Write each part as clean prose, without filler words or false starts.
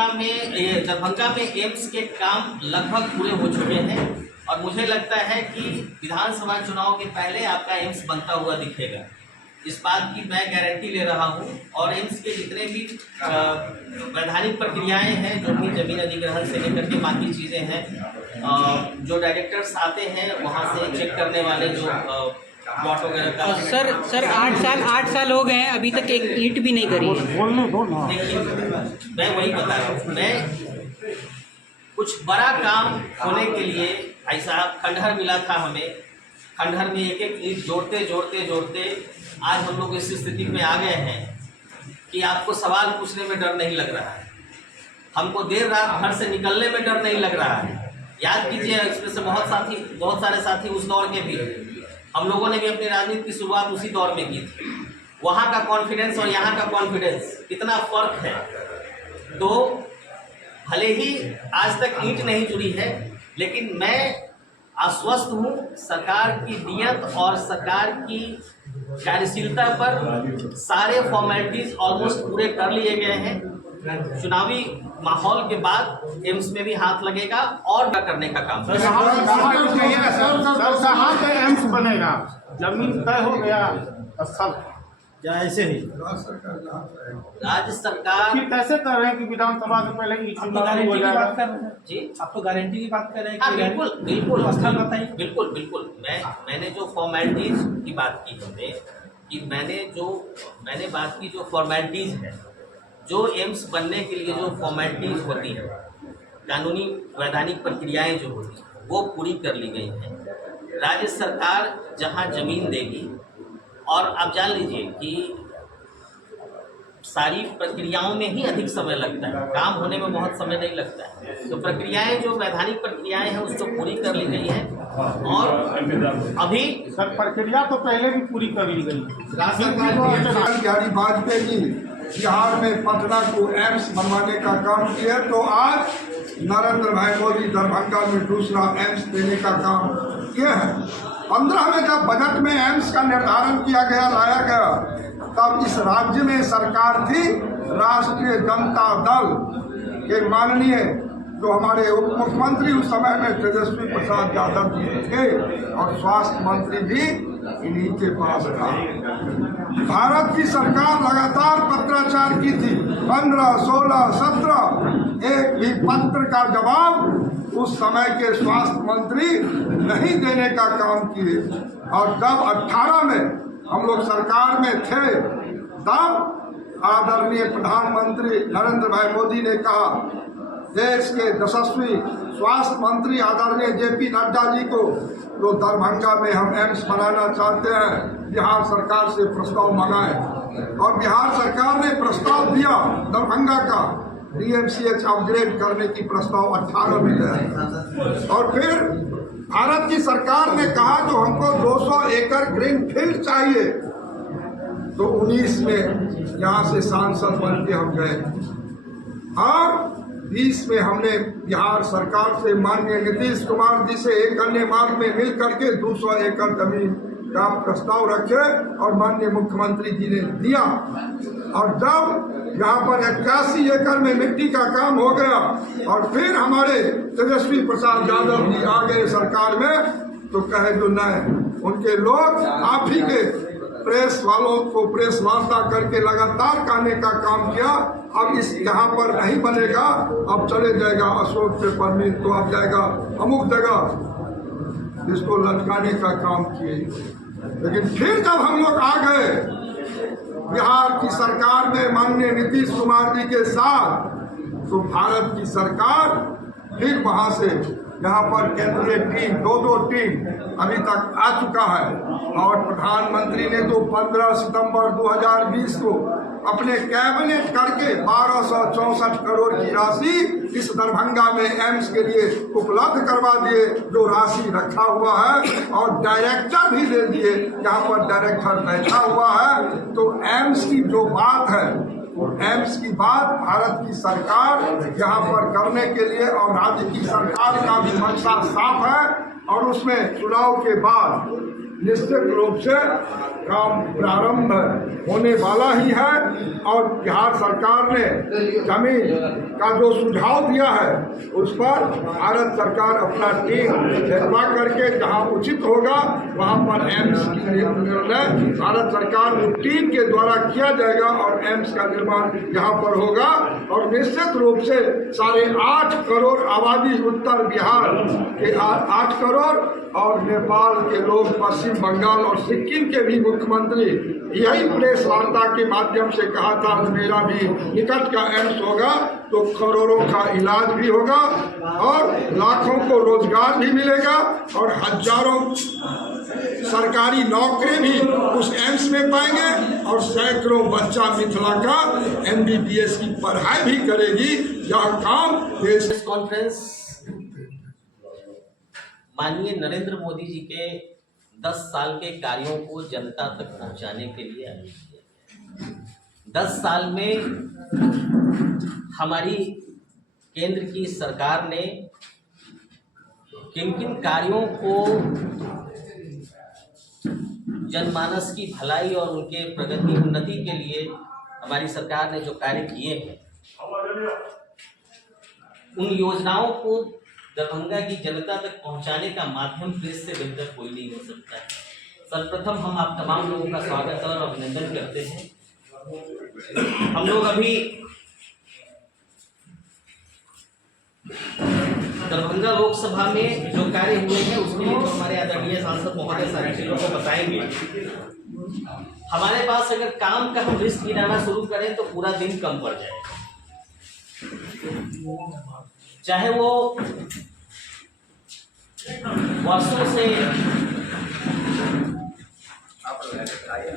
पटना में ये दरभंगा में एम्स के काम लगभग पूरे हो चुके हैं और मुझे लगता है कि विधानसभा चुनाव के पहले आपका एम्स बनता हुआ दिखेगा। इस बात की मैं गारंटी ले रहा हूं। और एम्स के जितने भी वैधानिक प्रक्रियाएं हैं, जो भी जमीन अधिग्रहण से लेकर के बाकी चीज़ें हैं, जो डायरेक्टर्स आते हैं वहां से चेक करने वाले जो प्लॉट वगैरह का। सर 8 साल हो गए हैं, अभी तक एक ईंट भी नहीं करी है। देखिए, मैं वही बता रहा हूँ, मैं कुछ बड़ा काम होने के लिए भाई साहब खंडहर मिला था हमें, खंडहर में एक एक ईंट जोड़ते आज हम लोग इस स्थिति में आ गए हैं कि आपको सवाल पूछने में डर नहीं लग रहा है, हमको देर रात घर से निकलने में डर नहीं लग रहा है। याद कीजिए, इसमें से बहुत सारे साथी उस दौर के भी, हम लोगों ने भी अपनी राजनीति की शुरुआत उसी दौर में की थी। वहाँ का कॉन्फिडेंस और यहाँ का कॉन्फिडेंस कितना फर्क है। तो भले ही आज तक ईंट नहीं जुड़ी है, लेकिन मैं आश्वस्त हूँ सरकार की नियत और सरकार की कार्यशीलता पर। सारे फॉर्मेलिटीज ऑलमोस्ट पूरे कर लिए गए हैं। चुनावी माहौल के बाद एम्स में भी हाथ लगेगा और करने का काम। कहाँ पे एम्स बनेगा? जमीन तय हो गया स्थल या ऐसे ही राज्य सरकार कैसे कर रहे हैं कि विधानसभा से पहले हो जाएगा? जी, आप तो गारंटी की बात कर रहे हैं। हाँ, बिल्कुल स्थल बताइए। बिल्कुल मैंने जो फॉर्मेलिटीज की बात की हमने कि मैंने बात की जो फॉर्मेलिटीज है, जो एम्स बनने के लिए जो फॉर्मेलिटीज होती है, कानूनी वैधानिक प्रक्रियाएं जो होती हैं, वो पूरी कर ली गई हैं। राज्य सरकार जहां जमीन देगी, और आप जान लीजिए कि सारी प्रक्रियाओं में ही अधिक समय लगता है, काम होने में बहुत समय नहीं लगता है। तो प्रक्रियाएं जो वैधानिक प्रक्रियाएं हैं उसको पूरी कर ली गई है। और अभी सर प्रक्रिया तो पहले भी पूरी कर ली गई। अटल बिहारी वाजपेयी जी बिहार में पटना को एम्स बनवाने का काम किया, तो आज नरेंद्र भाई मोदी दरभंगा में दूसरा एम्स देने का काम किया है। 15 में जब बजट में एम्स का निर्धारण किया गया, लाया गया, तब इस राज्य में सरकार थी राष्ट्रीय जनता दल के माननीय जो हमारे उप मुख्यमंत्री उस समय में तेजस्वी प्रसाद यादव जी थे, और स्वास्थ्य मंत्री भी इन्हीं के पास था। भारत की सरकार लगातार पत्राचार की थी, 15, 16, 17, एक भी पत्र का जवाब उस समय के स्वास्थ्य मंत्री नहीं देने का काम किए। और जब 18 में हम लोग सरकार में थे, तब आदरणीय प्रधानमंत्री नरेंद्र भाई मोदी ने कहा देश के यशस्वी स्वास्थ्य मंत्री आदरणीय जेपी नड्डा जी को तो दरभंगा में हम एम्स बनाना चाहते हैं, बिहार सरकार से प्रस्ताव मंगाए। और बिहार सरकार ने प्रस्ताव दिया दरभंगा का डीएमसीएच अपग्रेड करने की प्रस्ताव 18 में दिया। और फिर भारत की सरकार ने कहा जो हमको 200 एकड़ ग्रीन फील्ड चाहिए, तो 19 में यहाँ से सांसद बन के हम गए। और 20 में हमने बिहार सरकार से माननीय नीतीश कुमार जी से एक अन्य मार्ग में मिल करके 200 एकड़ जमीन का प्रस्ताव रखे और माननीय मुख्यमंत्री जी ने दिया। और जब यहाँ पर 81 एकड़ में मिट्टी का काम हो गया और फिर हमारे तेजस्वी प्रसाद यादव जी आ गए सरकार में, तो कहे जो नहीं, उनके लोग आप ही के प्रेस वालों को प्रेस वार्ता करके लगातार कहने का काम किया, अब इस यहाँ पर नहीं बनेगा, अब चले जाएगा अशोक पेपर मिल, तो अब जाएगा अमुक जगह, इसको लटकाने का काम किए। लेकिन फिर जब हम लोग आ गए बिहार की सरकार में माननीय नीतीश कुमार जी के साथ, तो भारत की सरकार फिर वहां से यहाँ पर केंद्रीय टीम, 2 टीम अभी तक आ चुका है। और प्रधानमंत्री ने तो 15 सितंबर 2020 को अपने कैबिनेट करके 1264 करोड़ की राशि इस दरभंगा में एम्स के लिए उपलब्ध करवा दिए, जो राशि रखा हुआ है, और डायरेक्टर भी दे दिए, यहाँ पर डायरेक्टर बैठा हुआ है। तो एम्स की जो बात है, एम्स की बात भारत की सरकार यहाँ पर करने के लिए, और राज्य की सरकार का भी मंशा साफ है। और उसमें चुनाव के बाद निश्चित रूप से काम प्रारंभ होने वाला ही है। और बिहार सरकार ने जमीन का जो सुझाव दिया है उस पर भारत सरकार अपना टीम भेजवा करके जहां उचित होगा वहां पर एम्स की निर्णय भारत सरकार उस टीम के द्वारा किया जाएगा और एम्स का निर्माण यहाँ पर होगा। और निश्चित रूप से 8.5 करोड़ आबादी उत्तर बिहार के 8 करोड़ और नेपाल के लोग, पश्चिम बंगाल और सिक्किम के भी मुख्यमंत्री यही प्रेस वार्ता के माध्यम से कहा था मेरा भी निकट का एम्स होगा तो करोड़ों का इलाज भी होगा और लाखों को रोजगार भी मिलेगा और हजारों सरकारी नौकरी भी उस एम्स में पाएंगे और सैकड़ों बच्चा मिथिला का MBBS की पढ़ाई भी करेगी। यह काम देश कॉन्फ्रेंस माननीय नरेंद्र मोदी जी के 10 साल के कार्यों को जनता तक पहुंचाने के लिए आयोजित किया गया। 10 साल में हमारी केंद्र की सरकार ने किन किन कार्यों को जनमानस की भलाई और उनके प्रगति उन्नति के लिए हमारी सरकार ने जो कार्य किए हैं, उन योजनाओं को दरभंगा की जनता तक पहुंचाने का माध्यम प्रेस से बेहतर कोई नहीं हो सकता है। सर्वप्रथम हम आप तमाम लोगों का स्वागत और अभिनंदन करते हैं। हम लोग अभी दरभंगा लोकसभा में जो कार्य हुए हैं उसके लिए तो हमारे आदरणीय सांसद महोदय सारी चीजों को बताएंगे। हमारे पास अगर काम का हम लिस्ट गिनाना शुरू करें तो पूरा दिन कम पड़ जाएगा। चाहे वो वर्षों से,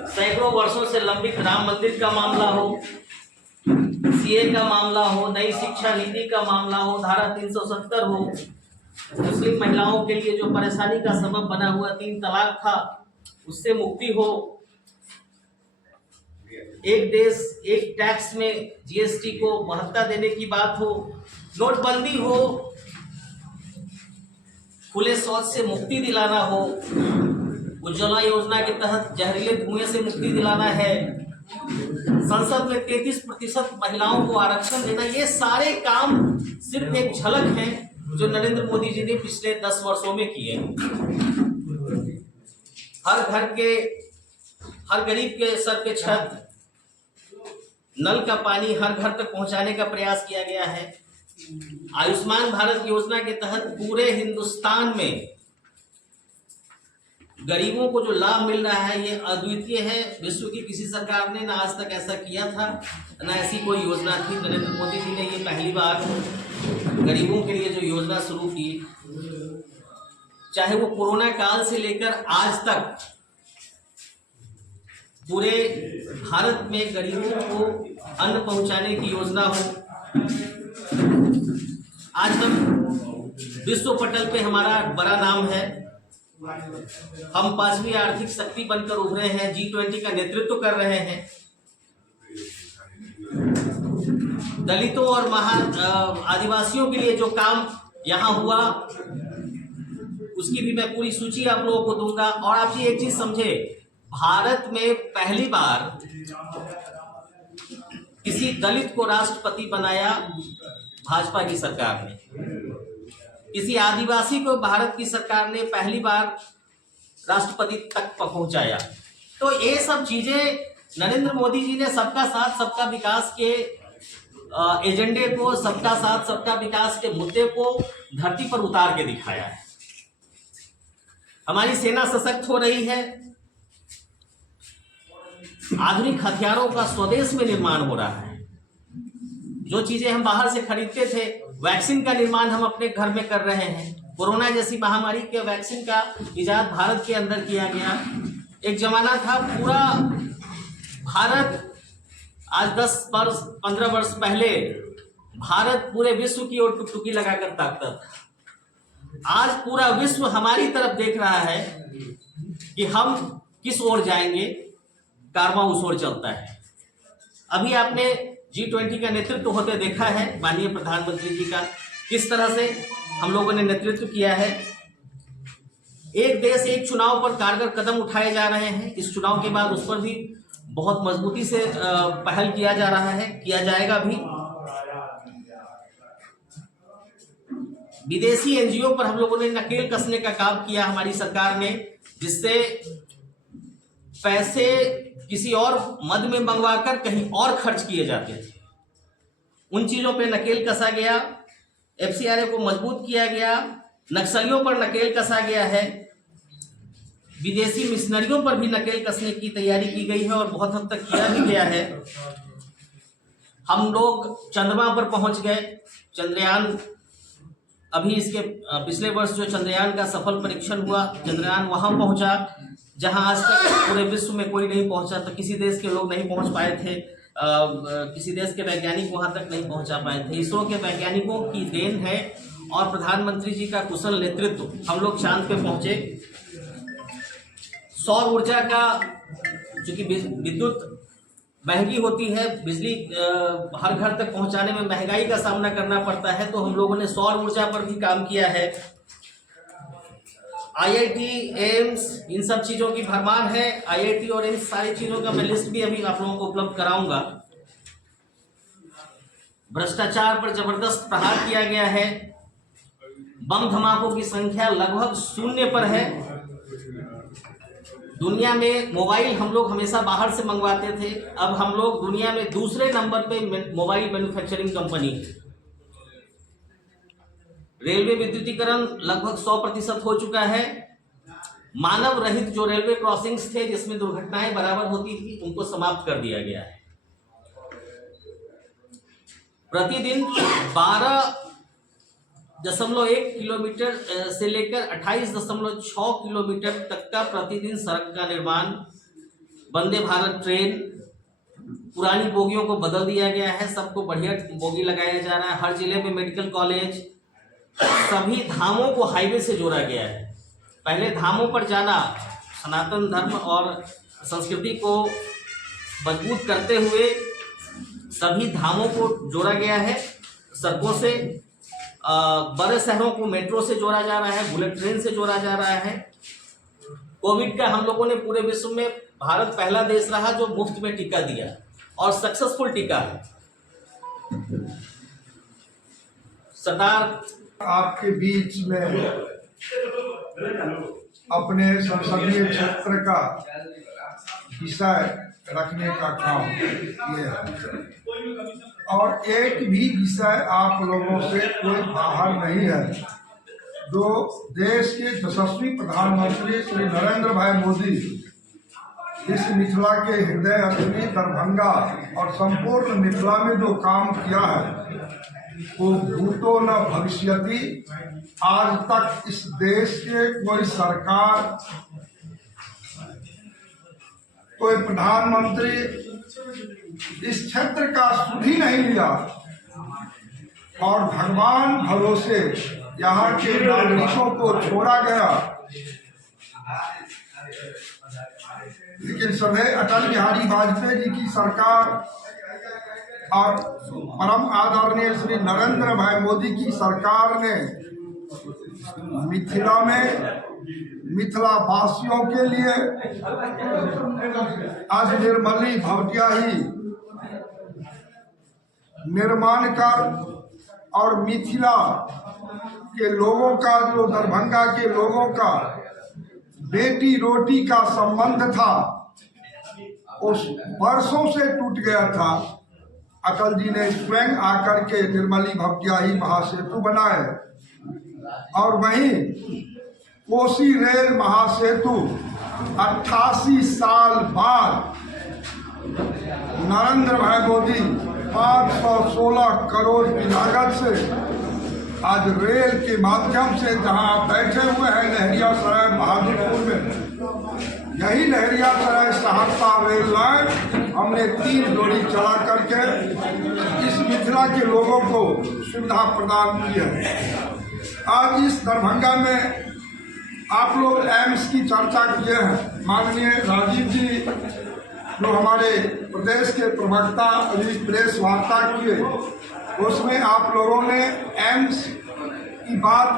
सैकड़ों वर्षों से लंबित राम मंदिर का मामला हो, सीए का मामला हो, नई शिक्षा नीति का मामला हो, धारा 370 हो, मुस्लिम महिलाओं के लिए जो परेशानी का सबब बना हुआ 3 तलाक था उससे मुक्ति हो, एक देश एक टैक्स में जीएसटी को महत्ता देने की बात हो, नोटबंदी हो, खुले शौच से मुक्ति दिलाना हो, उज्ज्वला योजना के तहत जहरीले धुएं से मुक्ति दिलाना है, संसद में 33% महिलाओं को आरक्षण देना, ये सारे काम सिर्फ एक झलक है जो नरेंद्र मोदी जी ने पिछले 10 वर्षों में किए। हर घर के, हर गरीब के सर पे छत, नल का पानी हर घर तक पहुंचाने का प्रयास किया गया है। आयुष्मान भारत योजना के तहत पूरे हिंदुस्तान में गरीबों को जो लाभ मिल रहा है ये अद्वितीय है। विश्व की किसी सरकार ने ना आज तक ऐसा किया था, ना ऐसी कोई योजना थी। नरेंद्र मोदी जी ने ये पहली बार गरीबों के लिए जो योजना शुरू की, चाहे वो कोरोना काल से लेकर आज तक पूरे भारत में गरीबों को अन्न पहुंचाने की योजना हो। आज हम विश्व पटल पे हमारा बड़ा नाम है, हम 5वीं आर्थिक शक्ति बनकर उभरे हैं, G20 का नेतृत्व कर रहे हैं। दलितों और आदिवासियों के लिए जो काम यहाँ हुआ उसकी भी मैं पूरी सूची आप लोगों को दूंगा। और आप ये एक चीज समझे, भारत में पहली बार किसी दलित को राष्ट्रपति बनाया भाजपा की सरकार ने, किसी आदिवासी को भारत की सरकार ने पहली बार राष्ट्रपति तक पहुंचाया। तो ये सब चीजें नरेंद्र मोदी जी ने सबका साथ सबका विकास के एजेंडे को, सबका साथ सबका विकास के मुद्दे को धरती पर उतार के दिखाया है। हमारी सेना सशक्त हो रही है, आधुनिक हथियारों का स्वदेश में निर्माण हो रहा है। जो चीजें हम बाहर से खरीदते थे, वैक्सीन का निर्माण हम अपने घर में कर रहे हैं। कोरोना जैसी महामारी के वैक्सीन का इजाद भारत के अंदर किया गया। एक जमाना था पूरा भारत, आज 10-15 वर्ष पहले भारत पूरे विश्व की ओर टुकटुकी लगाकर ताकता था। आज पूरा विश्व हमारी तरफ देख रहा है कि हम किस ओर जाएंगे, कारवां उस ओर चलता है। अभी आपने G20 का नेतृत्व होते देखा है माननीय प्रधानमंत्री जी का, किस तरह से हम लोगों ने नेतृत्व किया है। एक देश एक चुनाव पर कारगर कदम उठाए जा रहे हैं। इस चुनाव के बाद उस पर भी बहुत मजबूती से पहल किया जा रहा है, किया जाएगा भी। विदेशी एनजीओ पर हम लोगों ने नकेल कसने का काम किया हमारी सरकार ने, जिससे पैसे किसी और मद में मंगवाकर कहीं और खर्च किए जाते थे। उन चीजों पे नकेल कसा गया, एफसीआरए को मजबूत किया गया, नक्सलियों पर नकेल कसा गया है, विदेशी मिशनरियों पर भी नकेल कसने की तैयारी की गई है और बहुत हद तक किया भी गया है। हम लोग चंद्रमा पर पहुंच गए। चंद्रयान अभी इसके पिछले वर्ष जो चंद्रयान का सफल परीक्षण हुआ, चंद्रयान वहां पहुंचा जहां आज तक पूरे विश्व में कोई नहीं पहुंचा था। किसी देश के लोग नहीं पहुंच पाए थे, किसी देश के वैज्ञानिक वहां तक नहीं पहुंचा पाए थे। इसरो के वैज्ञानिकों की देन है और प्रधानमंत्री जी का कुशल नेतृत्व, हम लोग चांद पे पहुंचे। सौर ऊर्जा का, चूंकि विद्युत महंगी होती है, बिजली हर घर तक पहुंचाने में महंगाई का सामना करना पड़ता है, तो हम लोगों ने सौर ऊर्जा पर भी काम किया है। आईआईटी, एम्स, इन सब चीजों की भरमार है। आईआईटी और एम्स सारी चीजों का मैं लिस्ट भी अभी आप लोगों को उपलब्ध कराऊंगा। भ्रष्टाचार पर जबरदस्त प्रहार किया गया है। बम धमाकों की संख्या लगभग 0 पर है। दुनिया में मोबाइल हम लोग हमेशा बाहर से मंगवाते थे, अब हम लोग दुनिया में दूसरे नंबर पे मोबाइल मैन्युफैक्चरिंग कंपनी है। रेलवे विद्युतीकरण लगभग 100% हो चुका है। मानव रहित जो रेलवे क्रॉसिंग्स थे जिसमें दुर्घटनाएं बराबर होती थी, उनको समाप्त कर दिया गया है। प्रतिदिन 12.1 किलोमीटर से लेकर 28.6 किलोमीटर तक का प्रतिदिन सड़क का निर्माण। वंदे भारत ट्रेन, पुरानी बोगियों को बदल दिया गया है, सबको बढ़िया बोगी लगाया जा रहा है। हर जिले में मेडिकल कॉलेज, सभी धामों को हाईवे से जोड़ा गया है। पहले धामों पर जाना सनातन धर्म और संस्कृति को मजबूत करते हुए सभी धामों को जोड़ा गया है सड़कों से। बड़े शहरों को मेट्रो से जोड़ा जा रहा है, बुलेट ट्रेन से जोड़ा जा रहा है। कोविड का हम लोगों ने पूरे विश्व में, भारत पहला देश रहा जो मुफ्त में टीका दिया और सक्सेसफुल टीका है। सरदार आपके बीच में अपने संसदीय क्षेत्र का विषय रखने का काम किया है और एक भी विषय आप लोगों से कोई बाहर नहीं है। जो देश के यशस्वी प्रधानमंत्री श्री नरेंद्र भाई मोदी इस मिथिला के हृदय अग्नि दरभंगा और संपूर्ण मिथिला में जो काम किया है वो भूतो न भविष्यति। आज तक इस देश के कोई सरकार, कोई प्रधानमंत्री इस क्षेत्र का सुध ही नहीं लिया और भगवान भरोसे यहाँ के नागरिकों को छोड़ा गया। लेकिन सदैव अटल बिहारी वाजपेयी जी की सरकार और परम आदरणीय श्री नरेंद्र भाई मोदी की सरकार ने मिथिला में मिथिला वासियों के लिए आज निर्मली भवटियाही निर्माण कर और मिथिला के लोगों का, जो दरभंगा के लोगों का बेटी रोटी का संबंध था, उस वर्षों से टूट गया था। अटल जी ने स्वयं आकर के निर्मली भवटियाही महासेतु बनाए और वहीं कोसी रेल महासेतु 88 साल बाद नरेंद्र भाई मोदी 516 करोड़ की लागत से आज रेल के माध्यम से, जहां आप बैठे हुए हैं लहरियासराय बहादुरपुर में, यही लहरियासराय सहरसा रेल लाइन हमने 3 जोड़ी चला करके इस मिथिला के लोगों को सुविधा प्रदान की है। आज इस दरभंगा में आप लोग एम्स की चर्चा किए हैं। माननीय राजीव जी जो हमारे प्रदेश के प्रवक्ता अभी प्रेस वार्ता किए, उसमें आप लोगों ने एम्स की बात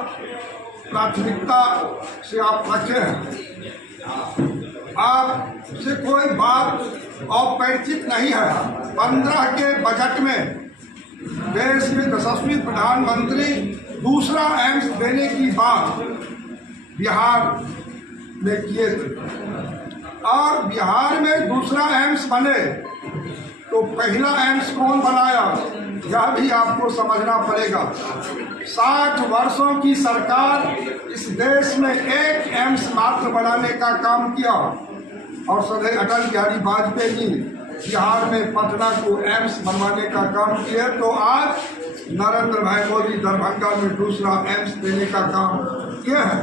प्राथमिकता से आप रखे हैं। आपसे कोई बात अपरिचित नहीं है। 15 के बजट में देश के यशस्वी प्रधानमंत्री दूसरा एम्स देने की बात बिहार में किए थे, और बिहार में दूसरा एम्स बने तो पहला एम्स कौन बनाया, यह भी आपको समझना पड़ेगा। 60 वर्षों की सरकार इस देश में एक एम्स मात्र बनाने का काम किया, और सदैव अटल बिहारी वाजपेयी जी बिहार में पटना को एम्स बनवाने का काम किए, तो आज नरेंद्र भाई मोदी दरभंगा में दूसरा एम्स देने का काम किए हैं।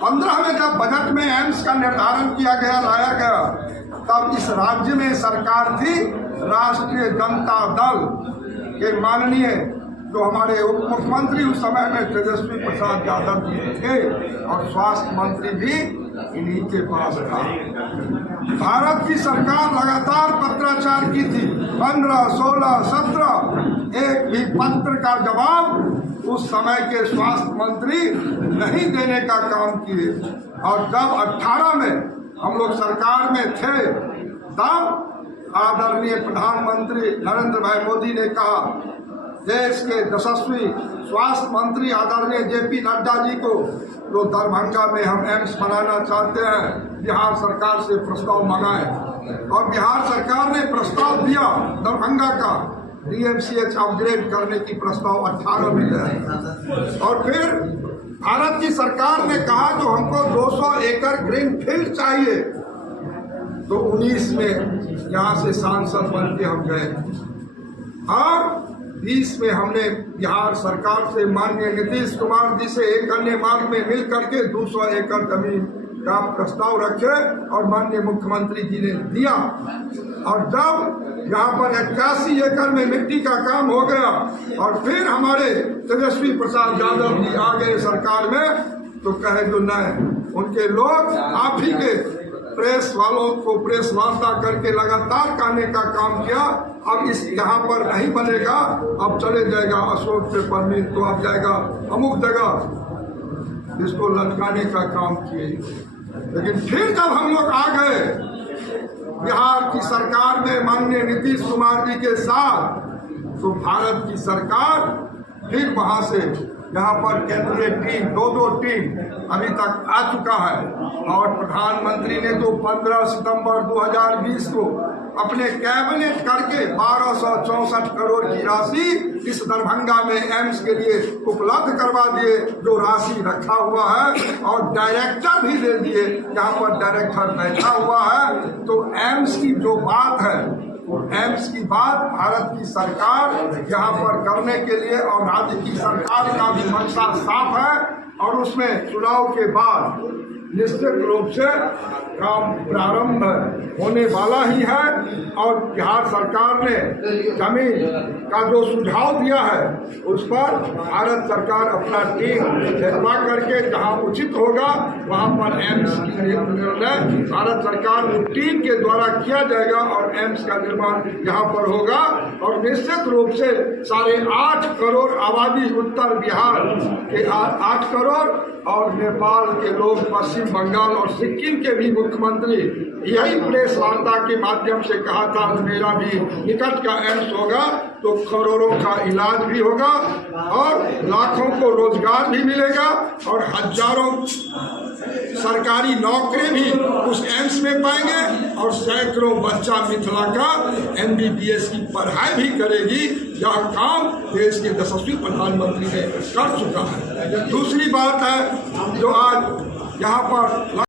15 में जब बजट में एम्स का निर्धारण किया गया, लाया गया, तब इस राज्य में सरकार थी राष्ट्रीय जनता दल के माननीय जो हमारे उप मुख्यमंत्री उस समय में तेजस्वी प्रसाद यादव जी थे, और स्वास्थ्य मंत्री भी इन्हीं के पास था। भारत की सरकार लगातार पत्राचार की थी, 15, 16, 17, एक भी पत्र का जवाब उस समय के स्वास्थ्य मंत्री नहीं देने का काम किए। और जब 18 में हम लोग सरकार में थे, तब आदरणीय प्रधानमंत्री नरेंद्र भाई मोदी ने कहा, देश के यशस्वी स्वास्थ्य मंत्री आदरणीय JP नड्डा जी को तो दरभंगा में हम एम्स बनाना चाहते हैं, बिहार सरकार से प्रस्ताव मंगाए, और बिहार सरकार ने प्रस्ताव दिया दरभंगा का DMCH अपग्रेड करने की प्रस्ताव 18 में दिया। और फिर भारत की सरकार ने कहा जो हमको 200 एकड़ ग्रीन फील्ड चाहिए, तो 19 में यहाँ से सांसद बन के हम गए, और 20 में हमने बिहार सरकार से माननीय नीतीश कुमार जी से एक अन्य मार्ग में मिल करके 200 एकड़ जमीन का प्रस्ताव रखे, और माननीय मुख्यमंत्री जी ने दिया। और जब यहाँ पर 81 एकड़ में मिट्टी का काम हो गया, और फिर हमारे तेजस्वी प्रसाद यादव जी आ गए सरकार में, तो कहे जो नहीं, उनके लोग आप ही के प्रेस वालों को प्रेस वार्ता करके लगातार कहने का काम किया, अब इस यहाँ पर नहीं बनेगा, अब चले जाएगा अशोक पेपर मिल, तो अब जाएगा अमुक जगह, इसको लटकाने का काम किए। लेकिन फिर जब हम लोग आ गए बिहार की सरकार में माननीय नीतीश कुमार जी के साथ, तो भारत की सरकार फिर वहां से यहाँ पर केंद्रीय टीम 2 टीम अभी तक आ चुका है, और प्रधानमंत्री ने तो 15 सितंबर 2020 को अपने कैबिनेट करके 1264 करोड़ की राशि इस दरभंगा में एम्स के लिए उपलब्ध करवा दिए, जो राशि रखा हुआ है, और डायरेक्टर भी दे दिए, यहाँ पर डायरेक्टर बैठा हुआ है। तो एम्स की जो बात है, एम्स की बात भारत की सरकार यहाँ पर करने के लिए, और राज्य की सरकार का भी मंशा साफ है, और उसमें चुनाव के बाद निश्चित रूप से काम प्रारंभ होने वाला ही है। और बिहार सरकार ने जमीन का जो सुझाव दिया है, उस पर भारत सरकार अपना टीम भेजवा करके जहां उचित होगा वहां पर एम्स की निर्णय भारत सरकार टीम के द्वारा किया जाएगा, और एम्स का निर्माण यहाँ पर होगा। और निश्चित रूप से 8.5 करोड़ आबादी उत्तर बिहार के 8 करोड़, और नेपाल के लोग, पश्चिम बंगाल और सिक्किम के भी मुख्यमंत्री यही प्रेस वार्ता के माध्यम से कहा था मेरा भी निकट का एम्स होगा, तो करोड़ों का इलाज भी होगा, और लाखों को रोजगार भी मिलेगा, और हजारों सरकारी नौकरी भी उस एम्स में पाएंगे, और सैकड़ों बच्चा मिथिला का MBBS की पढ़ाई भी करेगी। यह काम देश के यशस्वी प्रधानमंत्री ने कर चुका है। दूसरी बात है जो आज यहाँ पर